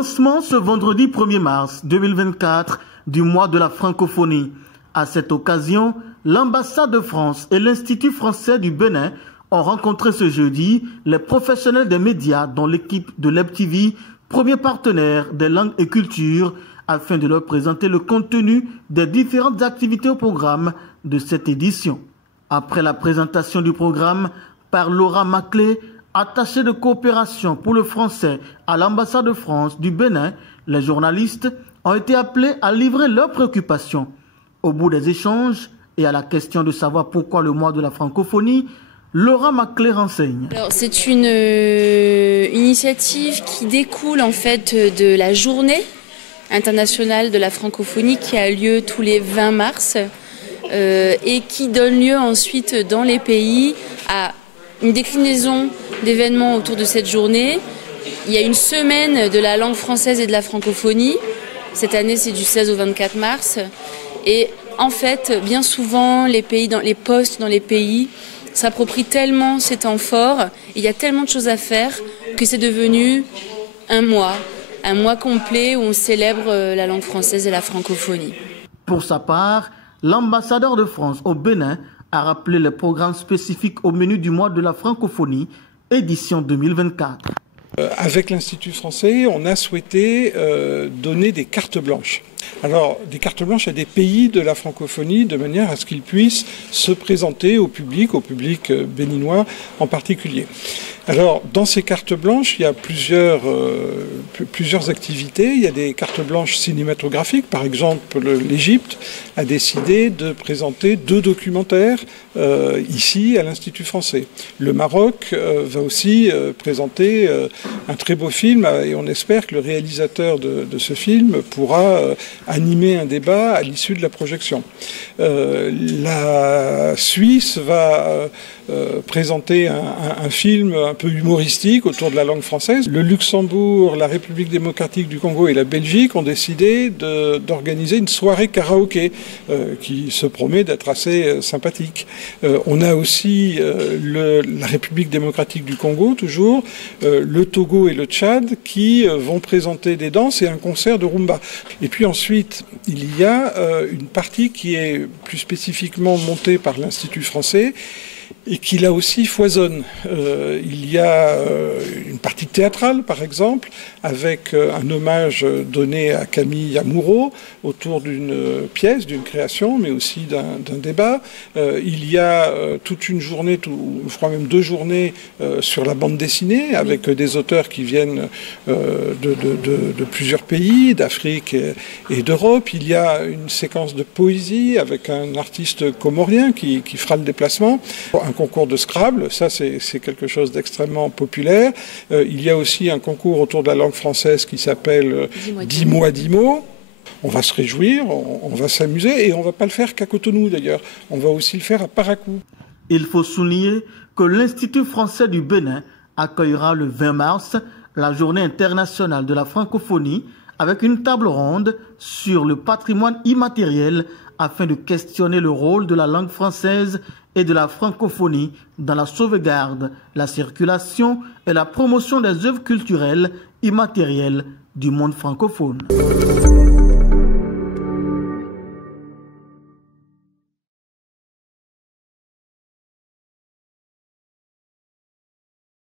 Lancement ce vendredi 1er mars 2024 du mois de la francophonie. À cette occasion, l'ambassade de France et l'Institut français du Bénin ont rencontré ce jeudi les professionnels des médias dont l'équipe de LebTV, premier partenaire des langues et cultures, afin de leur présenter le contenu des différentes activités au programme de cette édition. Après la présentation du programme par Laura Maclé, attachée de coopération pour le français à l'ambassade de France du Bénin, les journalistes ont été appelés à livrer leurs préoccupations. Au bout des échanges et à la question de savoir pourquoi le mois de la francophonie, Laura Maclé renseigne. C'est une initiative qui découle en fait de la journée internationale de la francophonie qui a lieu tous les 20 mars et qui donne lieu ensuite dans les pays à une déclinaison d'événements autour de cette journée. Il y a une semaine de la langue française et de la francophonie. Cette année, c'est du 16 au 24 mars. Et en fait, bien souvent, les postes dans les pays s'approprient tellement ces temps forts. Il y a tellement de choses à faire que c'est devenu un mois complet où on célèbre la langue française et la francophonie. Pour sa part, l'ambassadeur de France au Bénin a rappelé les programmes spécifiques au menu du mois de la francophonie, édition 2024. Avec l'Institut français, on a souhaité donner des cartes blanches. Alors, des cartes blanches à des pays de la francophonie, de manière à ce qu'ils puissent se présenter au public béninois en particulier. Alors, dans ces cartes blanches, il y a plusieurs activités. Il y a des cartes blanches cinématographiques. Par exemple, l'Égypte a décidé de présenter 2 documentaires ici à l'Institut français. Le Maroc va aussi présenter un très beau film et on espère que le réalisateur de ce film pourra animer un débat à l'issue de la projection. La Suisse va présenter un film un peu humoristique autour de la langue française. Le Luxembourg, la République démocratique du Congo et la Belgique ont décidé d'organiser une soirée karaoké qui se promet d'être assez sympathique. On a aussi la République démocratique du Congo, toujours, le Togo et le Tchad qui vont présenter des danses et un concert de rumba. Et puis ensuite, il y a une partie qui est plus spécifiquement montée par l'Institut français et qui là aussi foisonne. Il y a une partie théâtrale, par exemple, avec un hommage donné à Camille Amoureau autour d'une pièce, d'une création, mais aussi d'un débat. Il y a toute une journée, je crois même 2 journées, sur la bande dessinée, avec des auteurs qui viennent de plusieurs pays, d'Afrique et d'Europe. Il y a une séquence de poésie avec un artiste comorien qui fera le déplacement. Un concours de Scrabble, ça c'est quelque chose d'extrêmement populaire. Il y a aussi un concours autour de la langue française qui s'appelle Dis-moi 10 mots. On va se réjouir, on va s'amuser et on ne va pas le faire qu'à Cotonou d'ailleurs. On va aussi le faire à Parakou. Il faut souligner que l'Institut français du Bénin accueillera le 20 mars la journée internationale de la francophonie avec une table ronde sur le patrimoine immatériel afin de questionner le rôle de la langue française et de la francophonie dans la sauvegarde, la circulation et la promotion des œuvres culturelles immatérielles du monde francophone.